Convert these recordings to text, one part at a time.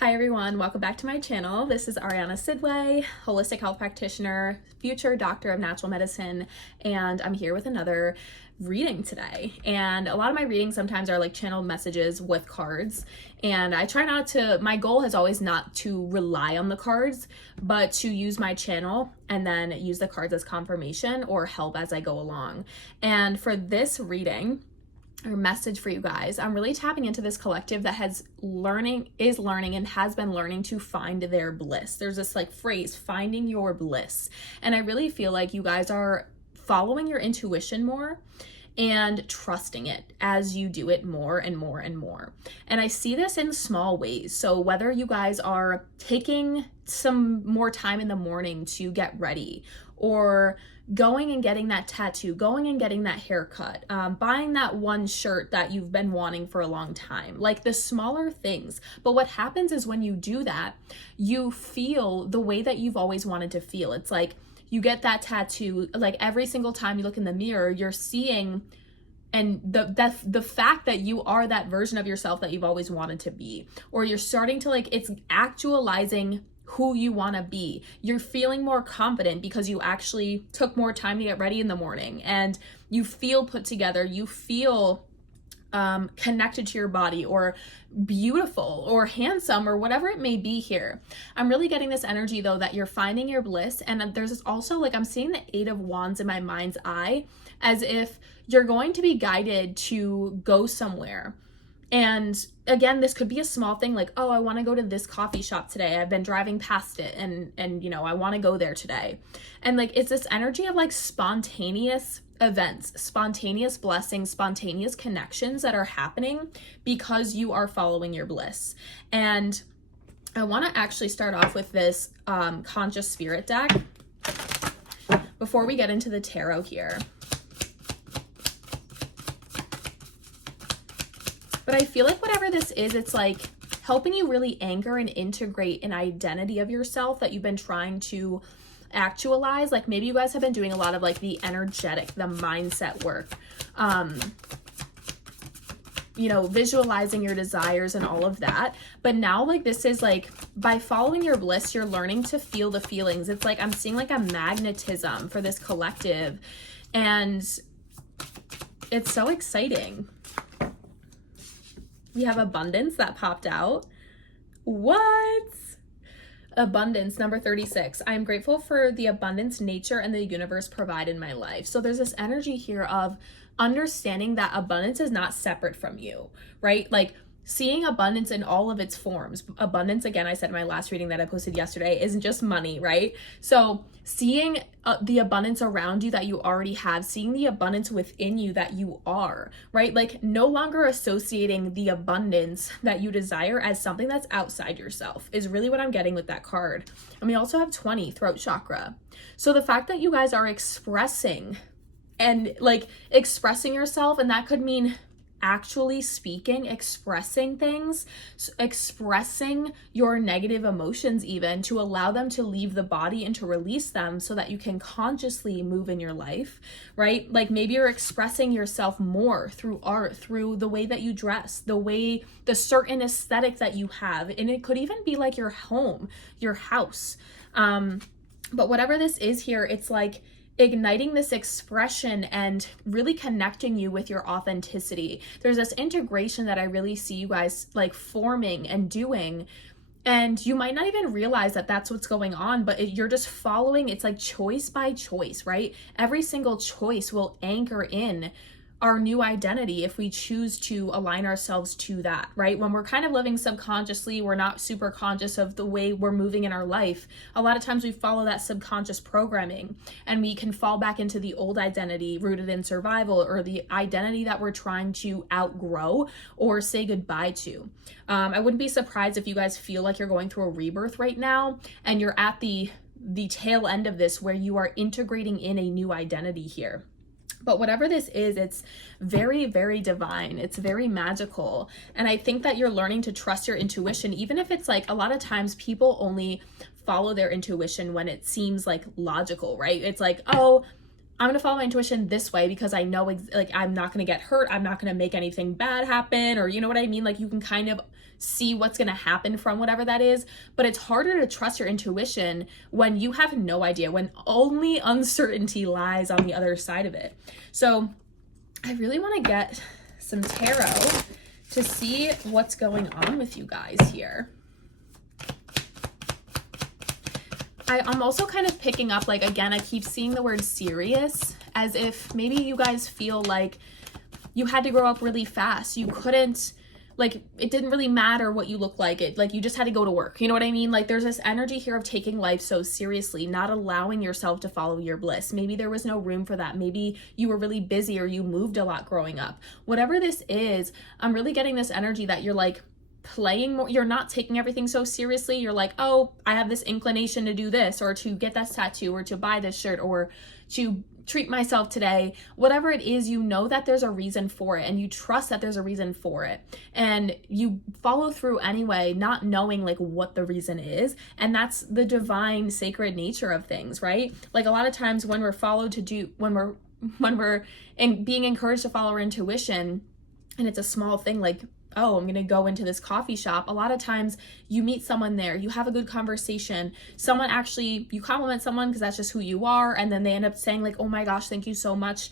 Hi everyone, welcome back to my channel. This is Ariana Sidway, holistic health practitioner, future doctor of natural medicine, and I'm here with another reading today. And a lot of my readings sometimes are like channeled messages with cards, and I try not to, my goal has always not to rely on the cards, but to use my channel and then use the cards as confirmation or help as I go along. And for this reading, or message for you guys, I'm really tapping into this collective that is learning and has been learning to find their bliss. There's this like phrase, finding your bliss. And I really feel like you guys are following your intuition more and trusting it as you do it more and more and more. And I see this in small ways. So whether you guys are taking some more time in the morning to get ready, or going and getting that tattoo, going and getting that haircut, buying that one shirt that you've been wanting for a long time, like the smaller things. But what happens is when you do that, you feel the way that you've always wanted to feel. It's like you get that tattoo, like every single time you look in the mirror, you're seeing and the fact that you are that version of yourself that you've always wanted to be, or you're starting to like, it's actualizing who you want to be. You're feeling more confident because you actually took more time to get ready in the morning, and you feel put together, you feel connected to your body, or beautiful or handsome, or whatever it may be here. I'm really getting this energy though that you're finding your bliss. And there's also like, I'm seeing the 8 of Wands in my mind's eye, as if you're going to be guided to go somewhere. And again, this could be a small thing like, oh, I want to go to this coffee shop today. I've been driving past it and you know, I want to go there today. And like, it's this energy of like spontaneous events, spontaneous blessings, spontaneous connections that are happening because you are following your bliss. And I want to actually start off with this conscious spirit deck before we get into the tarot here. But I feel like whatever this is, it's like helping you really anchor and integrate an identity of yourself that you've been trying to actualize. Like maybe you guys have been doing a lot of like the energetic, the mindset work, you know, visualizing your desires and all of that. But now like this is like, by following your bliss, you're learning to feel the feelings. It's like I'm seeing like a magnetism for this collective, and it's so exciting. We have abundance that popped out. What? Abundance, number 36. I am grateful for the abundance nature and the universe provide in my life. So there's this energy here of understanding that abundance is not separate from you, right? Like seeing abundance in all of its forms. Abundance, again, I said in my last reading that I posted yesterday, isn't just money, right? So seeing the abundance around you that you already have, seeing the abundance within you that you are, right? Like no longer associating the abundance that you desire as something that's outside yourself is really what I'm getting with that card. And we also have 20, throat chakra. So the fact that you guys are expressing and like expressing yourself, and that could mean actually speaking, expressing things, expressing your negative emotions, even to allow them to leave the body and to release them so that you can consciously move in your life, right? Like maybe you're expressing yourself more through art, through the way that you dress, the certain aesthetic that you have. And it could even be like your home, your house. But whatever this is here, it's like igniting this expression and really connecting you with your authenticity. There's this integration that I really see you guys like forming and doing, and you might not even realize that that's what's going on, but you're just following. It's like choice by choice, right? Every single choice will anchor in our new identity if we choose to align ourselves to that, right? When we're kind of living subconsciously, we're not super conscious of the way we're moving in our life. A lot of times we follow that subconscious programming, and we can fall back into the old identity rooted in survival, or the identity that we're trying to outgrow or say goodbye to. I wouldn't be surprised if you guys feel like you're going through a rebirth right now, and you're at the tail end of this where you are integrating in a new identity here. But whatever this is, it's very, very divine. It's very magical. And I think that you're learning to trust your intuition, even if it's like a lot of times people only follow their intuition when it seems like logical, right? It's like, oh, I'm going to follow my intuition this way because I know like I'm not going to get hurt. I'm not going to make anything bad happen, or you know what I mean? Like you can kind of see what's going to happen from whatever that is. But it's harder to trust your intuition when you have no idea, when only uncertainty lies on the other side of it. So I really want to get some tarot to see what's going on with you guys here. I'm also kind of picking up, like, again, I keep seeing the word serious, as if maybe you guys feel like you had to grow up really fast. You couldn't, like, it didn't really matter what you look like. Like, you just had to go to work. You know what I mean? Like, there's this energy here of taking life so seriously, not allowing yourself to follow your bliss. Maybe there was no room for that. Maybe you were really busy or you moved a lot growing up. Whatever this is, I'm really getting this energy that you're, like, playing more. You're not taking everything so seriously. You're like, oh, I have this inclination to do this, or to get that tattoo, or to buy this shirt, or to treat myself today. Whatever it is, you know that there's a reason for it, and you trust that there's a reason for it, and you follow through anyway, not knowing like what the reason is. And that's the divine sacred nature of things, right? Like, a lot of times when we're being encouraged to follow our intuition, and it's a small thing, like, oh, I'm going to go into this coffee shop. A lot of times you meet someone there, you have a good conversation. You compliment someone because that's just who you are. And then they end up saying like, oh my gosh, thank you so much.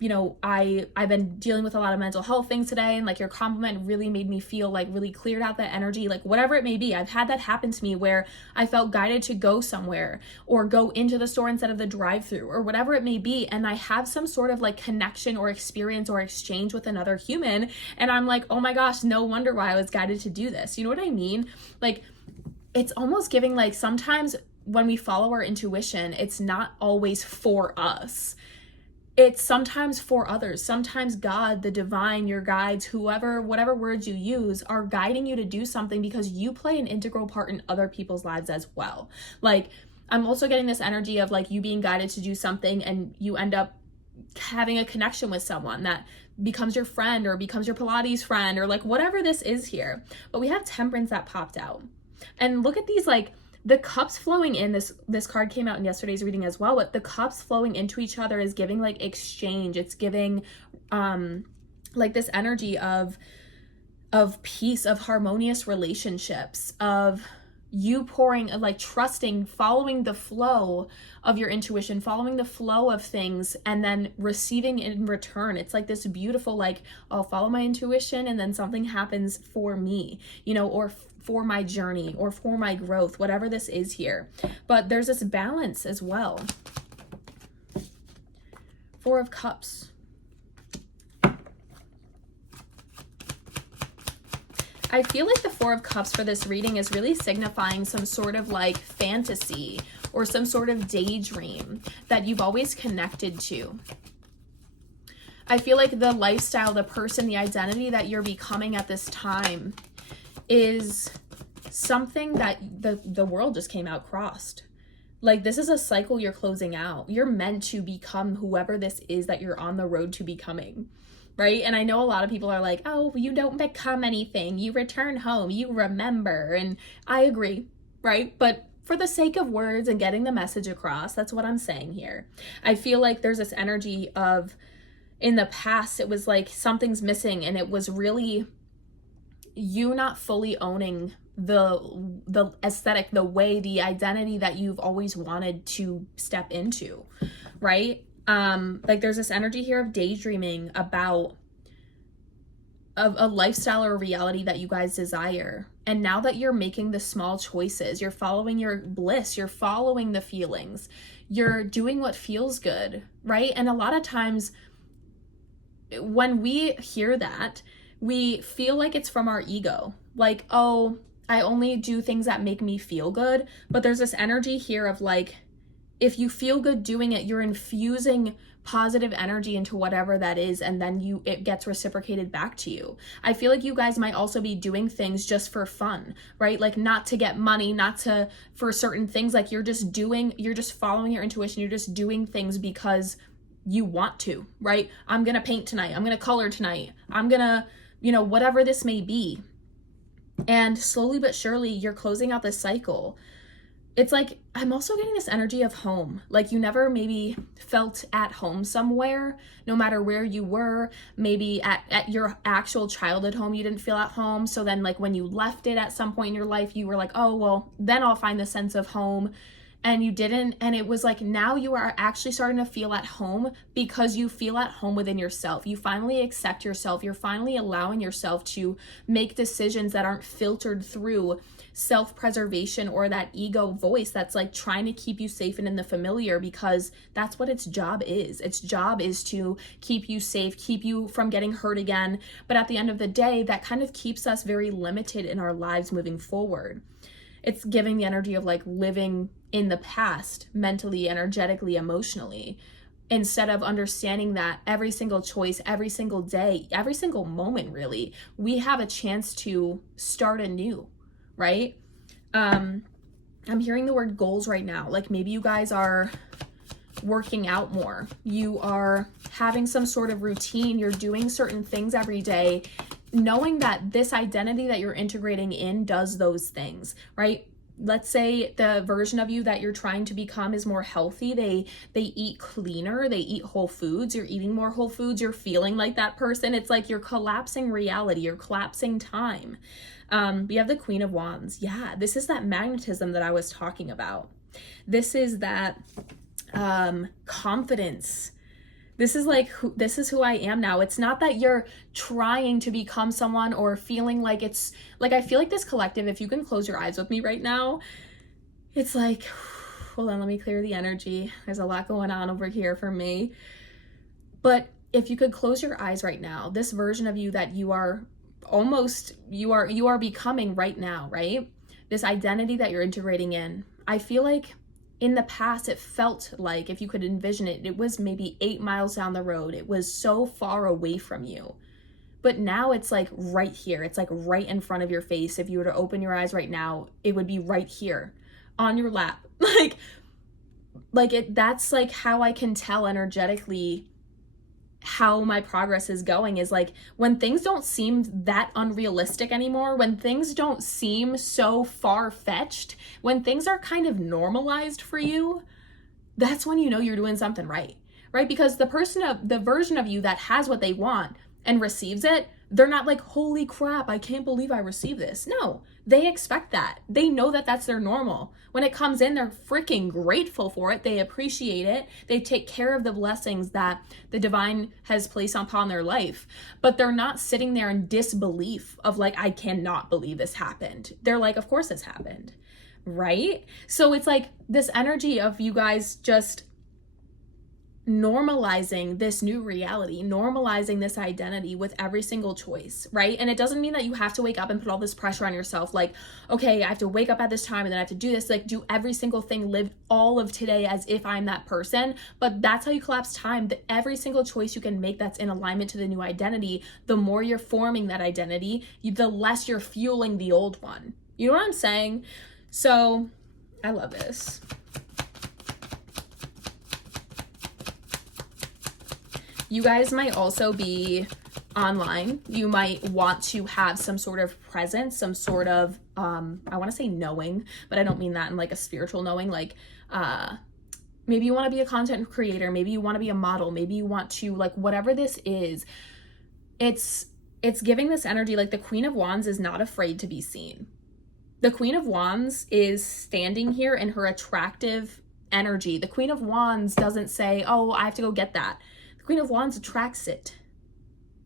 You know, I've been dealing with a lot of mental health things today. And like, your compliment really made me feel like really cleared out that energy, like whatever it may be. I've had that happen to me where I felt guided to go somewhere, or go into the store instead of the drive-thru, or whatever it may be. And I have some sort of like connection or experience or exchange with another human. And I'm like, oh my gosh, no wonder why I was guided to do this. You know what I mean? Like, it's almost giving, like, sometimes when we follow our intuition, it's not always for us. It's sometimes for others. Sometimes God, the divine, your guides, whoever, whatever words you use, are guiding you to do something because you play an integral part in other people's lives as well. Like, I'm also getting this energy of like you being guided to do something, and you end up having a connection with someone that becomes your friend, or becomes your Pilates friend, or like whatever this is here. But we have Temperance that popped out. And look at these, like, the cups flowing in. This card came out in yesterday's reading as well, but the cups flowing into each other is giving like exchange. It's giving like this energy of peace, of harmonious relationships, of you pouring, like trusting, following the flow of your intuition, following the flow of things, and then receiving in return. It's like this beautiful, like, I'll follow my intuition and then something happens for me, you know, or for my journey, or for my growth, whatever this is here. But there's this balance as well. Four of Cups. I feel like the Four of Cups for this reading is really signifying some sort of like fantasy or some sort of daydream that you've always connected to. I feel like the lifestyle, the person, the identity that you're becoming at this time is something that the world just came out crossed. Like, this is a cycle you're closing out. You're meant to become whoever this is that you're on the road to becoming, right? And I know a lot of people are like, oh, you don't become anything. You return home, you remember. And I agree, right? But for the sake of words and getting the message across, that's what I'm saying here. I feel like there's this energy of, in the past, it was like something's missing, and it was really you not fully owning the aesthetic, the way, the identity that you've always wanted to step into, right? Like, there's this energy here of daydreaming about a lifestyle or a reality that you guys desire. And now that you're making the small choices, you're following your bliss, you're following the feelings, you're doing what feels good, right? And a lot of times when we hear that, we feel like it's from our ego. Like, oh, I only do things that make me feel good. But there's this energy here of like, if you feel good doing it, you're infusing positive energy into whatever that is, and then it gets reciprocated back to you. I feel like you guys might also be doing things just for fun, right? Like, not to get money, for certain things. Like, you're just following your intuition. You're just doing things because you want to, right? I'm gonna paint tonight. I'm gonna color tonight. I'm gonna, whatever this may be. And slowly but surely, you're closing out this cycle. it's like, I'm also getting this energy of home. Like you never maybe felt at home somewhere, no matter where you were. Maybe at your actual childhood home, you didn't feel at home. So then like when you left it at some point in your life, you were like, oh, well, then I'll find the sense of home. And you didn't. And it was like, now you are actually starting to feel at home because you feel at home within yourself. You finally accept yourself. You're finally allowing yourself to make decisions that aren't filtered through self-preservation or that ego voice that's like trying to keep you safe and in the familiar, because that's what its job is. Its job is to keep you safe, keep you from getting hurt again. But at the end of the day, that kind of keeps us very limited in our lives moving forward. It's giving the energy of like living in the past, mentally, energetically, emotionally, instead of understanding that every single choice, every single day, every single moment, really, we have a chance to start anew, right? I'm hearing the word goals right now. Like maybe you guys are working out more. You are having some sort of routine. You're doing certain things every day, knowing that this identity that you're integrating in does those things, right? Let's say the version of you that you're trying to become is more healthy. They eat cleaner, they eat whole foods, you're eating more whole foods, you're feeling like that person. It's like you're collapsing reality, you're collapsing time. We have the Queen of Wands. Yeah, this is that magnetism that I was talking about. This is that confidence. This is like, this is who I am now. It's not that you're trying to become someone or feeling like it's, like I feel like this collective, if you can close your eyes with me right now, it's like, hold on, let me clear the energy. There's a lot going on over here for me. But if you could close your eyes right now, this version of you that you are almost, you are becoming right now, right? This identity that you're integrating in, I feel like in the past, it felt like, if you could envision it, it was maybe 8 miles down the road. It was so far away from you. But now it's like right here. It's like right in front of your face. If you were to open your eyes right now, it would be right here on your lap. That's like how I can tell energetically how my progress is going, is like when things don't seem that unrealistic anymore, when things don't seem so far-fetched, when things are kind of normalized for you, that's when you know you're doing something right? Because the version of you that has what they want and receives it, they're not like, holy crap, I can't believe I received this. No, they expect that. They know that that's their normal. When it comes in, they're freaking grateful for it. They appreciate it. They take care of the blessings that the divine has placed upon their life. But they're not sitting there in disbelief of like, I cannot believe this happened. They're like, of course this happened, right? So it's like this energy of you guys just normalizing this new reality, normalizing this identity with every single choice, right? And it doesn't mean that you have to wake up and put all this pressure on yourself, like, okay, I have to wake up at this time and then I have to do this, like do every single thing, live all of today as if I'm that person. But that's how you collapse time. That every single choice you can make that's in alignment to the new identity, the more you're forming that identity, the less you're fueling the old one. You know what I'm saying? So I love this. You guys might also be online. You might want to have some sort of presence, some sort of, I want to say knowing, but I don't mean that in like a spiritual knowing. Like, maybe you want to be a content creator. Maybe you want to be a model. Maybe you want to, like, whatever this is, it's giving this energy. Like the Queen of Wands is not afraid to be seen. The Queen of Wands is standing here in her attractive energy. The Queen of Wands doesn't say, oh, I have to go get that. Queen of Wands attracts it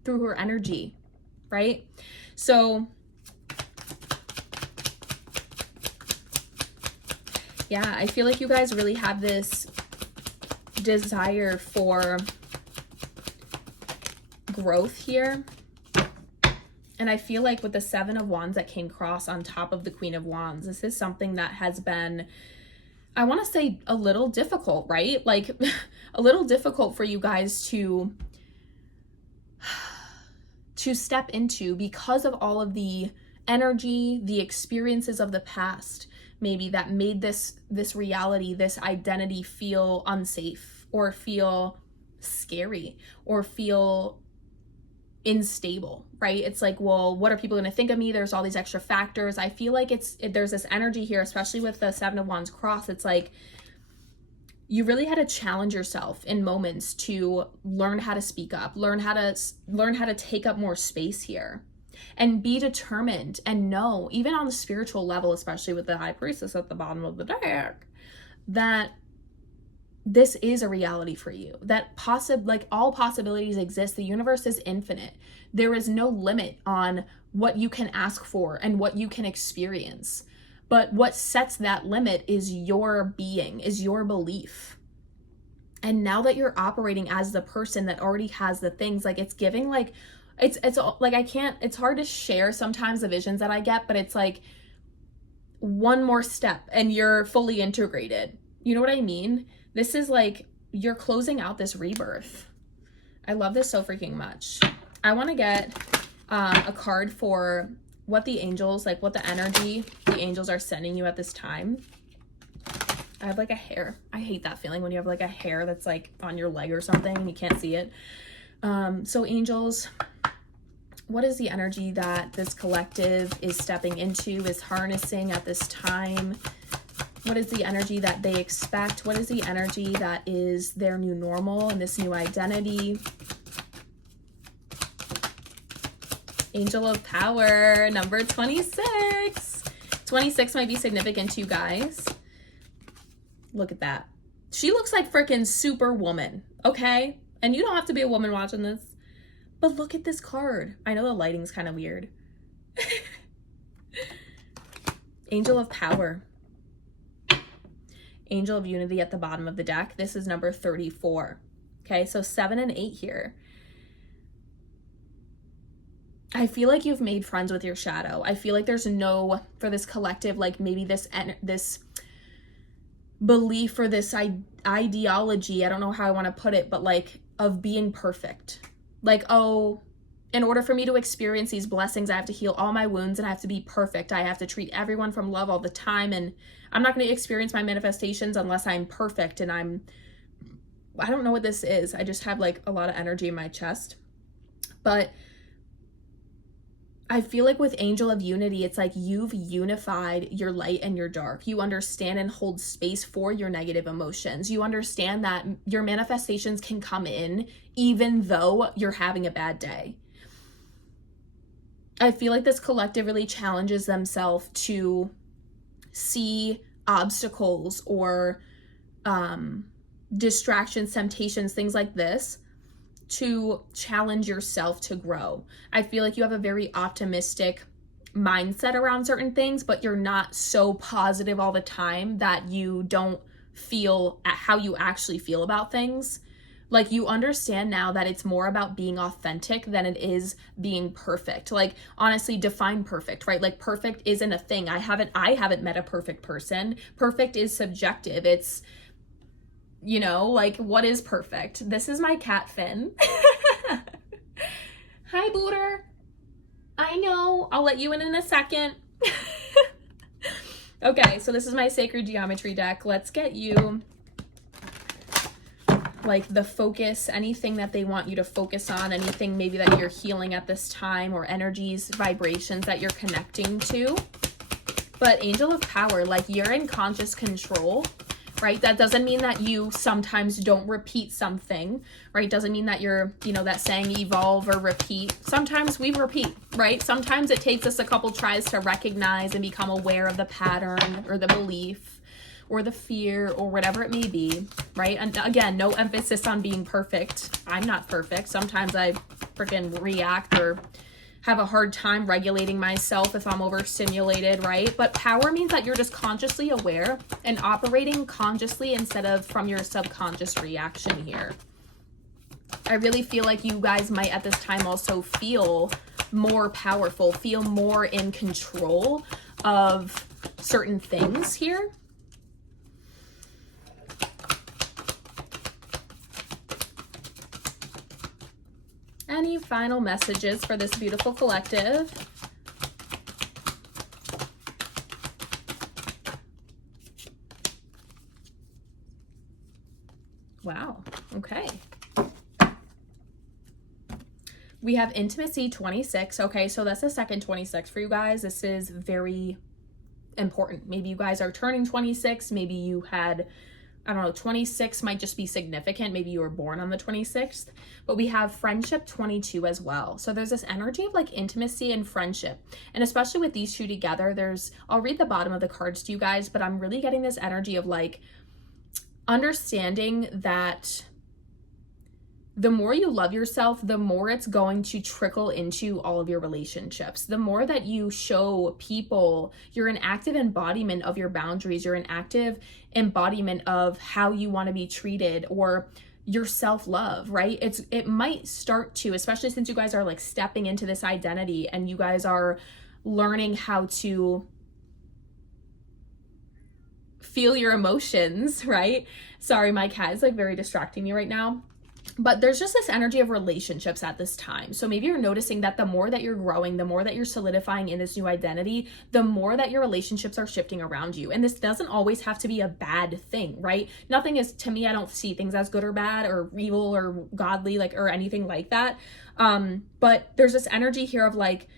through her energy, right? So yeah, I feel like you guys really have this desire for growth here. And I feel like with the Seven of Wands that came across on top of the Queen of Wands, this is something that has been, I want to say, a little difficult, right? Like a little difficult for you guys to step into because of all of the energy, the experiences of the past, maybe that made this reality, this identity feel unsafe or feel scary or feel unstable, right? It's like, well, what are people going to think of me? There's all these extra factors. I feel like there's this energy here, especially with the Seven of Wands cross. It's like you really had to challenge yourself in moments to learn how to speak up, learn how to take up more space here, and be determined and know, even on the spiritual level, especially with the High Priestess at the bottom of the deck, that this is a reality for you, that all possibilities exist. The universe is infinite. There is no limit on what you can ask for and what you can experience. But what sets that limit is your being, is your belief. And now that you're operating as the person that already has the things, like it's giving like, it's like, it's hard to share sometimes the visions that I get, but it's like one more step and you're fully integrated. You know what I mean? This is like, you're closing out this rebirth. I love this so freaking much. I want to get a card for what the angels, like what the energy the angels are sending you at this time. I have like a hair. I hate that feeling when you have like a hair that's like on your leg or something and you can't see it. So angels, what is the energy that this collective is stepping into, is harnessing at this time? What is the energy that they expect? What is the energy that is their new normal and this new identity? Angel of Power, number 26. 26 might be significant to you guys. Look at that. She looks like freaking Superwoman, okay? And you don't have to be a woman watching this. But look at this card. I know the lighting's kind of weird. Angel of Power. Angel of Unity at the bottom of the deck. This is number 34. Okay, so 7 and 8 here. I feel like you've made friends with your shadow. I feel like there's no, for this collective, like maybe this belief or this ideology, I don't know how I want to put it, but like of being perfect. Like, oh, in order for me to experience these blessings, I have to heal all my wounds and I have to be perfect. I have to treat everyone from love all the time. And I'm not going to experience my manifestations unless I'm perfect. And I don't know what this is. I just have like a lot of energy in my chest. But I feel like with Angel of Unity, it's like you've unified your light and your dark. You understand and hold space for your negative emotions. You understand that your manifestations can come in even though you're having a bad day. I feel like this collective really challenges themselves to see obstacles or distractions, temptations, things like this, to challenge yourself to grow. I feel like you have a very optimistic mindset around certain things, but you're not so positive all the time that you don't feel how you actually feel about things. Like you understand now that it's more about being authentic than it is being perfect. Like honestly, define perfect, right? Like perfect isn't a thing. I haven't met a perfect person. Perfect is subjective. It's, you know, like what is perfect? This is my cat Finn. Hi, Booter. I know. I'll let you in a second. Okay, so this is my sacred geometry deck. Let's get you like the focus, anything that they want you to focus on, anything maybe that you're healing at this time, or energies, vibrations that you're connecting to. But Angel of Power, like you're in conscious control, right? That doesn't mean that you sometimes don't repeat something, right? Doesn't mean that you're, you know, that saying evolve or repeat. Sometimes we repeat, right? Sometimes it takes us a couple tries to recognize and become aware of the pattern or the belief or the fear or whatever it may be, right? And again, no emphasis on being perfect. I'm not perfect. Sometimes I freaking react or have a hard time regulating myself if I'm overstimulated, right? But power means that you're just consciously aware and operating consciously instead of from your subconscious reaction here. I really feel like you guys might at this time also feel more powerful, feel more in control of certain things here. Any final messages for this beautiful collective? Wow, okay. We have intimacy 26. Okay, so that's the second 26 for you guys. This is very important. Maybe you guys are turning 26. Maybe you had, I don't know, 26 might just be significant. Maybe you were born on the 26th. But we have friendship 22 as well. So there's this energy of like intimacy and friendship. And especially with these two together, I'll read the bottom of the cards to you guys, but I'm really getting this energy of like understanding that the more you love yourself, the more it's going to trickle into all of your relationships. The more that you show people you're an active embodiment of your boundaries, you're an active embodiment of how you want to be treated, or your self-love, right? It might start to, especially since you guys are like stepping into this identity and you guys are learning how to feel your emotions, right? Sorry, my cat is like very distracting me right now. But there's just this energy of relationships at this time. So maybe you're noticing that the more that you're growing, the more that you're solidifying in this new identity, the more that your relationships are shifting around you. And this doesn't always have to be a bad thing, right? Nothing is, to me, I don't see things as good or bad or evil or godly, like, or anything like that. But there's this energy here of like,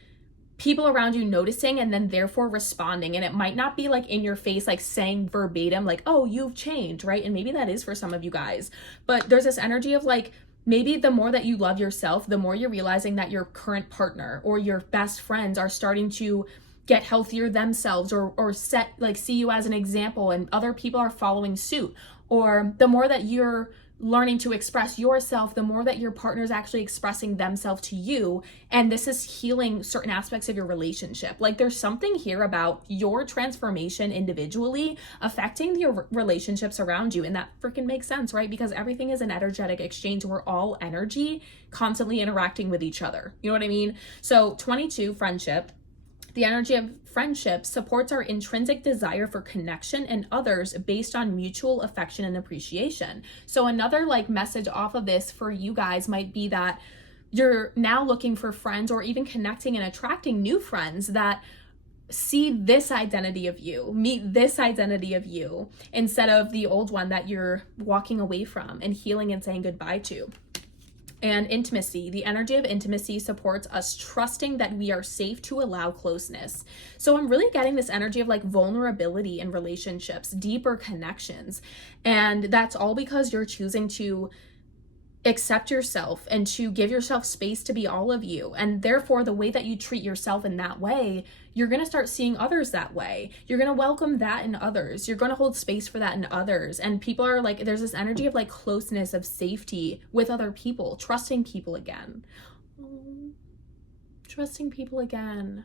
people around you noticing and then therefore responding. And it might not be like in your face, like saying verbatim, like, oh, you've changed, right? And maybe that is for some of you guys. But there's this energy of like, maybe the more that you love yourself, the more you're realizing that your current partner or your best friends are starting to get healthier themselves or see you as an example and other people are following suit. Or the more that you're learning to express yourself, the more that your partner is actually expressing themselves to you. And this is healing certain aspects of your relationship. Like there's something here about your transformation individually affecting your relationships around you. And that freaking makes sense, right? Because everything is an energetic exchange. We're all energy constantly interacting with each other. You know what I mean? So 22, friendship. The energy of friendship supports our intrinsic desire for connection and others based on mutual affection and appreciation. So another like message off of this for you guys might be that you're now looking for friends or even connecting and attracting new friends that see this identity of you, meet this identity of you, instead of the old one that you're walking away from and healing and saying goodbye to. And intimacy, the energy of intimacy supports us trusting that we are safe to allow closeness. So I'm really getting this energy of like vulnerability in relationships, deeper connections. And that's all because you're choosing to accept yourself and to give yourself space to be all of you. And therefore, the way that you treat yourself in that way, you're going to start seeing others that way. You're going to welcome that in others. You're going to hold space for that in others. And people are like, there's this energy of like closeness, of safety with other people, trusting people again. Trusting people again.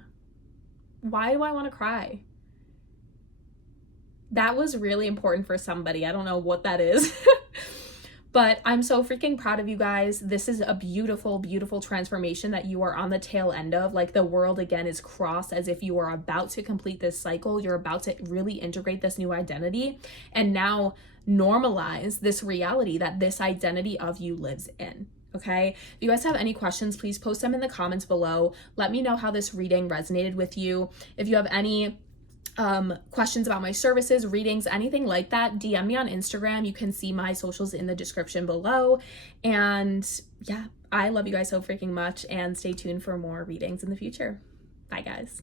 Why do I want to cry? That was really important for somebody. I don't know what that is. But I'm so freaking proud of you guys. This is a beautiful, beautiful transformation that you are on the tail end of. Like the world again is crossed as if you are about to complete this cycle. You're about to really integrate this new identity and now normalize this reality that this identity of you lives in. Okay. If you guys have any questions, please post them in the comments below. Let me know how this reading resonated with you. If you have any questions about my services, readings, anything like that, DM me on Instagram. You can see my socials in the description below. And yeah, I love you guys so freaking much, and stay tuned for more readings in the future. Bye guys.